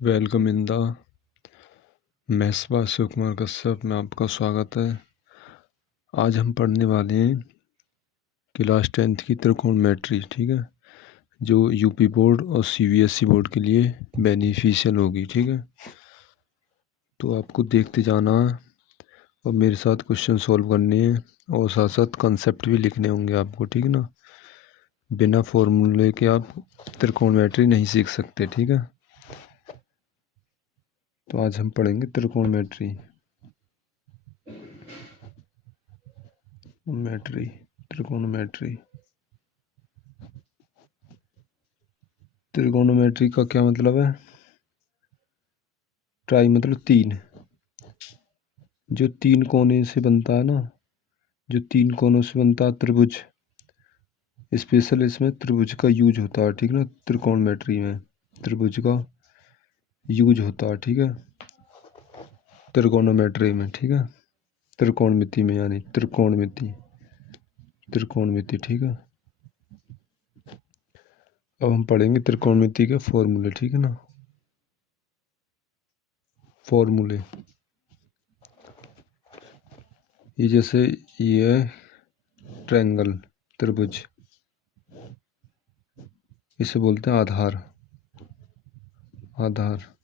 Welcome in the Mesba Shiv Kumar Kashyap में आपका स्वागत है। आज हम पढ़ने वाले हैं क्लास 10th की त्रिकोणमिति, ठीक है, जो यूपी बोर्ड और सीबीएसई बोर्ड के लिए बेनिफिशियल होगी, ठीक है। तो आपको देखते जाना है और मेरे साथ क्वेश्चन सॉल्व करने हैं और साथ साथ कंसेप्ट भी लिखने होंगे आपको, ठीक है ना। बिना फॉर्मूले के आप त्रिकोणमिति नहीं सीख सकते, ठीक है। तो आज हम पढ़ेंगे त्रिकोणमिति। त्रिकोणमिति का क्या मतलब है? ट्राई मतलब तीन, जो तीन कोने से बनता है ना, जो तीन कोनों से बनता है त्रिभुज। स्पेशल इसमें त्रिभुज का यूज होता है, ठीक है ना। त्रिकोणमिति में त्रिभुज का यूज होता है, ठीक है, त्रिकोणमिति में, ठीक है, त्रिकोणमिति में, यानी त्रिकोणमिति, ठीक है। अब हम पढ़ेंगे त्रिकोणमिति के फॉर्मूले, ठीक है ना। फॉर्मूले ये जैसे ये ट्रायंगल त्रिभुज, इसे बोलते हैं आधार।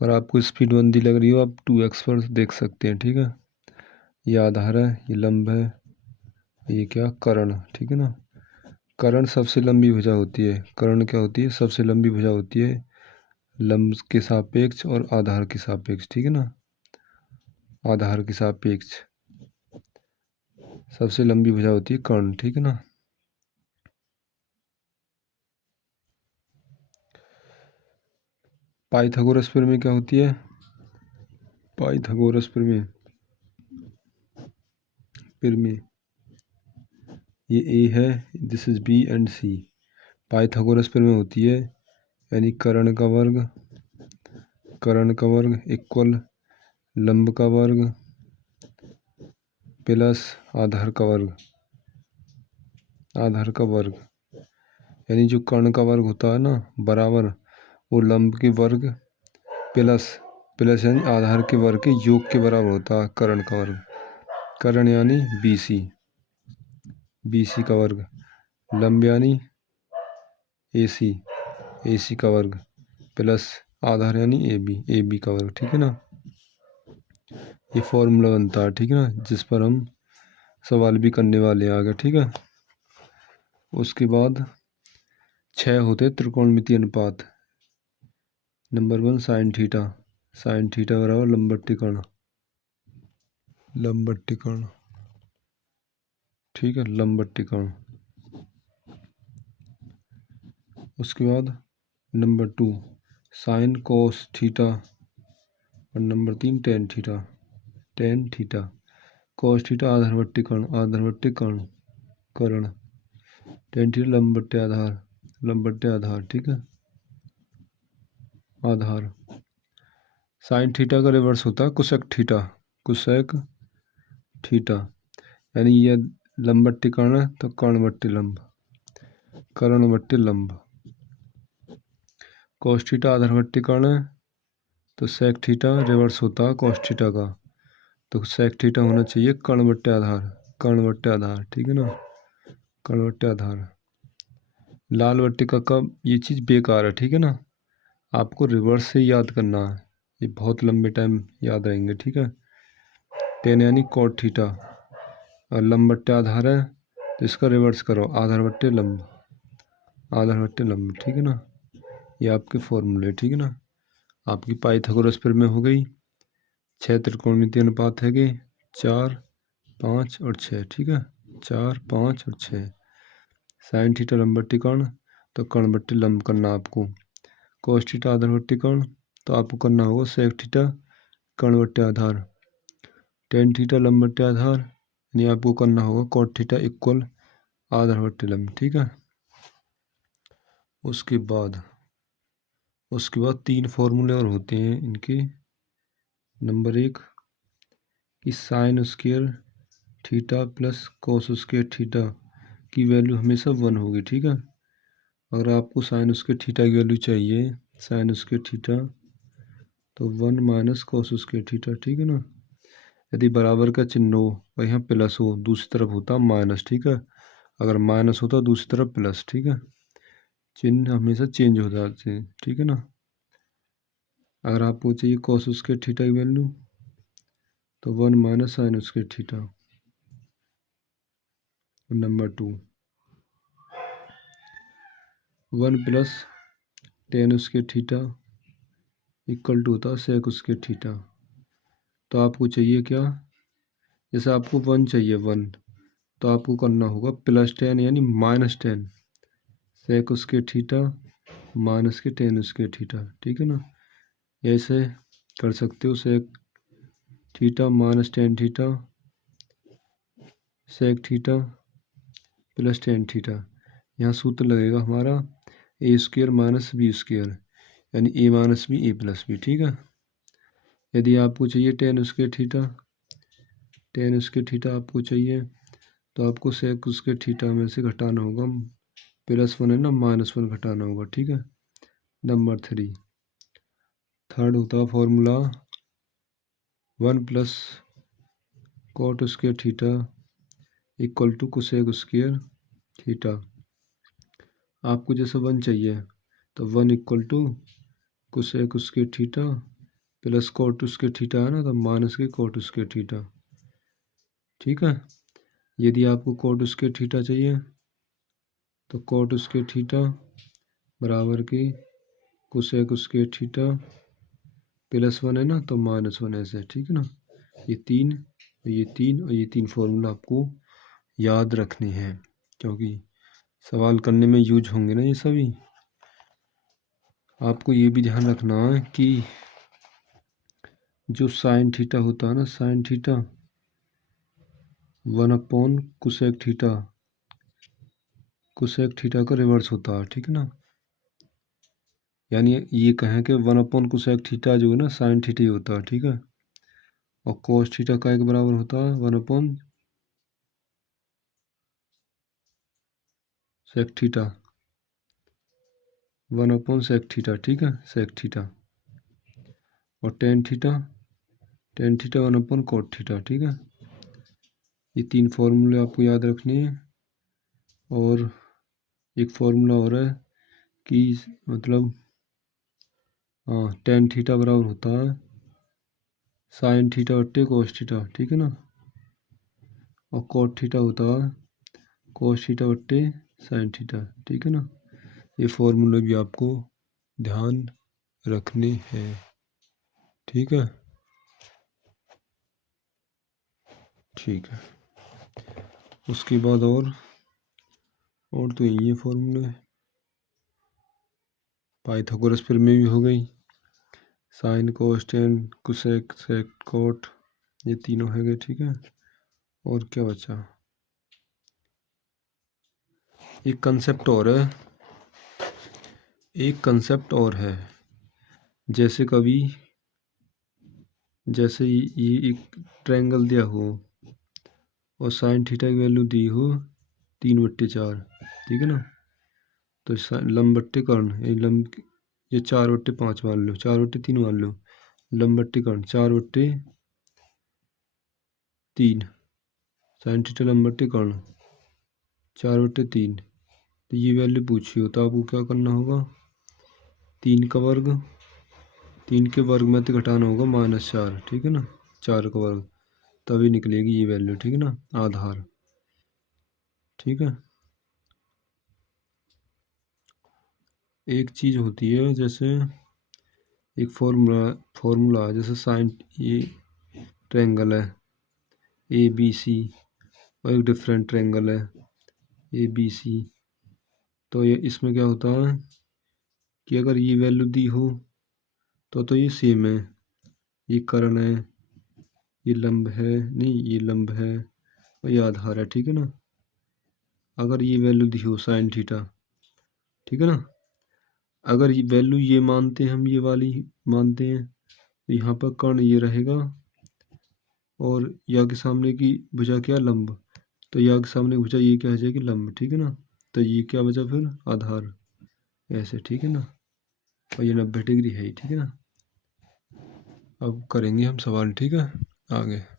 अगर आपको स्पीड बंदी लग रही हो आप 2x पर देख सकते हैं, ठीक है। ये आधार है, ये लंब है, ये क्या कर्ण, ठीक है ना। कर्ण सबसे लंबी भुजा होती है। कर्ण क्या होती है? सबसे लंबी भुजा होती है लंब के सापेक्ष और आधार के सापेक्ष, ठीक है ना। आधार के सापेक्ष सबसे लंबी भुजा होती है कर्ण, ठीक है ना। पाइथागोरस प्रमेय क्या होती है? पाइथागोरस प्रमेय ये ए है, this is B and C. Pythagoras प्रमेय होती है यानी कर्ण का वर्ग इक्वल लंब का वर्ग प्लस आधार का वर्ग, यानी जो कर्ण का वर्ग होता है ना बराबर वो लंब के वर्ग प्लस यानी आधार के वर्ग के योग के बराबर होता है कर्ण का वर्ग। कर्ण यानी BC का वर्ग, लंब यानी AC का वर्ग प्लस आधार यानी AB का वर्ग, ठीक है ना। ये फॉर्मूला बनता है, ठीक है ना, जिस पर हम सवाल भी करने वाले हैं आगे, ठीक है। उसके बाद 6 होते त्रिकोणमितीय अनुपात। नंबर 1 साइन थीटा बराबर लंबवती कर्ण, ठीक है, लंबवती कर्ण। उसके बाद नंबर 2 साइन कोस थीटा और number 3 tan theta. Cos theta आधारवर्ती कर्ण, टेन थीटा लंबवती आधार, ठीक है, आधार। साइन थीटा का रिवर्स होता है कोसेक थीटा, यानी ये लंबवती कर्ण है तो कर्णवती लंब। कोस थीटा आधारवर्ती कर्ण है तो सेक थीटा रिवर्स होता है कोस थीटा का, तो सेक थीटा होना चाहिए कर्णवती आधार, ठीक है ना, कर्णवती आधार। लाल वर्टिका का ये चीज़ बेकार है, ठीक है ना, आपको रिवर्स से याद करना है, ये बहुत लंबे टाइम याद रहेंगे, ठीक है। टेन यानी कोट थीटा और लंबवती आधार है तो इसका रिवर्स करो आधारवती लंब, ठीक है ना। ये आपके फॉर्मूले, ठीक है ना। आपकी पाइथागोरस प्रमेय हो गई। 6 त्रिकोणमितीय अनुपात है कि 4, 5 और 6, ठीक है, 4, 5 और 6। साइन थीटा लंबवती कर्ण तो कर्णवती लंब करना आपको। कोस थीटा आधारवती कर्ण तो आपको करना होगा सेक थीटा कर्णवती आधार। टेन थीटा लंबवती आधार यानी आपको करना होगा कोट थीटा इक्वल आधारवती लंब, ठीक है। उसके बाद 3 फॉर्मूले और होते हैं इनके। नंबर 1 कि sign square theta plus cos square theta की वैल्यू हमेशा 1 होगी, ठीक है। अगर आपको साइन स्क्वायर थीटा की वैल्यू चाहिए, साइन स्क्वायर थीटा, तो 1 माइनस कॉस स्क्वायर थीटा, ठीक है ना। यदि बराबर का चिन्ह हो और यहाँ प्लस हो, दूसरी तरफ होता माइनस, ठीक है। अगर माइनस होता दूसरी तरफ प्लस, ठीक है। चिन्ह हमेशा चेंज हो जाते हैं, ठीक है ना। अगर आपको चाहिए कॉस स्क्वायर थीटा की वैल्यू, तो 1 minus sine square theta. Number 2, 1 plus tan square theta equal to होता है सेक स्क्वायर थीटा। तो आपको चाहिए क्या, जैसे आपको 1 चाहिए 1, तो आपको करना होगा प्लस 10 यानी minus 10 sec square theta minus के टेन स्क्वायर थीटा, ठीक है ना। ऐसे कर सकते हो, sec theta minus tan theta sec theta plus tan theta. यहाँ सूत्र लगेगा हमारा A square minus B square, यानी A minus B A plus B, ठीक है। यदि आपको चाहिए टेन स्क्वायर थीटा आपको चाहिए, तो आपको सेक स्क्वायर थीटा में से घटाना होगा, प्लस 1 है ना, माइनस 1 घटाना होगा, ठीक है। नंबर 3, थर्ड होता है formula 1 plus cot square theta equal to cosec square theta. आपको जैसे 1 चाहिए तो 1 equal to cosec square theta plus cot square theta है ना, तो माइनस के कॉट स्क्वायर थीटा, ठीक है। यदि आपको कॉट स्क्वायर थीटा चाहिए, तो कॉट स्क्वायर थीटा बराबर की कोसेक स्क्वायर थीटा प्लस 1 है ना, तो माइनस 1 ऐसे, ठीक है ना। ये 3 और ये 3 फॉर्मूला आपको याद रखने हैं, क्योंकि सवाल करने में यूज होंगे ना ये सभी। आपको ये भी ध्यान रखना है कि जो साइन थीटा होता है ना, sine theta 1 upon cosec theta का रिवर्स होता है, ठीक है ना। यानी ये कहें कि 1 अपॉन कोसेक थीटा जो है ना साइन थीटा ही होता है, ठीक है। और कोस थीटा का एक बराबर होता है 1 upon sec theta, 1 upon sec theta, ठीक है, सेक थीटा। और tan theta 1 upon cot theta, ठीक है। ये 3 फॉर्मूले आपको याद रखने हैं। और एक फॉर्मूला हो रहा है कि मतलब टेन थीटा बराबर होता है साइन थीटा बट्टे कोस थीटा, ठीक है ना। और कोट थीटा होता है कोस थीटा बट्टे साइन थीटा, ठीक है ना। ये फॉर्मूले भी आपको ध्यान रखने हैं, ठीक है। ठीक है, उसके बाद और तो ये फॉर्मूले पाइथागोरस फिर में भी हो गई, sine cos tan cosec sec cot, ये तीनों है गए, ठीक है। और क्या बचा, एक कंसेप्ट और है, जैसे कभी जैसे ये एक ट्रायंगल दिया हो और साइन थीटा की वैल्यू दी हो 3/4, ठीक है ना। तो लंब बट्टे कर्ण ये 4/5 मान लो, 4/3 मान लो, लंब बट्टे कर्ण 4/3 साइन थीटा लंब बट्टे कर्ण 4/3। तो ये वैल्यू पूछी हो तो आपको क्या करना होगा, 3 का वर्ग, 3 के वर्ग में तो घटाना होगा -4, ठीक है ना, 4 का वर्ग, तभी निकलेगी ये वैल्यू, ठीक है ना, आधार, ठीक है। एक चीज़ होती है, जैसे एक फॉर्मूला जैसे साइन, ये ट्रायंगल है ABC और एक डिफरेंट ट्रायंगल है ABC। तो ये इसमें क्या होता है कि अगर ये वैल्यू दी हो तो ये सेम है, ये कर्ण है, ये लंब है, नहीं ये लंब है और ये आधार है, ठीक है ना। अगर ये वैल्यू दी हो साइन थीटा, ठीक है ना, अगर ये वैल्यू ये मानते हैं, हम ये वाली मानते हैं, तो यहाँ पर कर्ण ये रहेगा और या के सामने की भुजा क्या लंब, तो या के सामने भुजा ये क्या हो जाएगी लंब, ठीक है ना। तो ये क्या बचा फिर आधार, ऐसे, ठीक है ना। और ये 90 डिग्री है ही, ठीक है ना। अब करेंगे हम सवाल, ठीक है, आगे।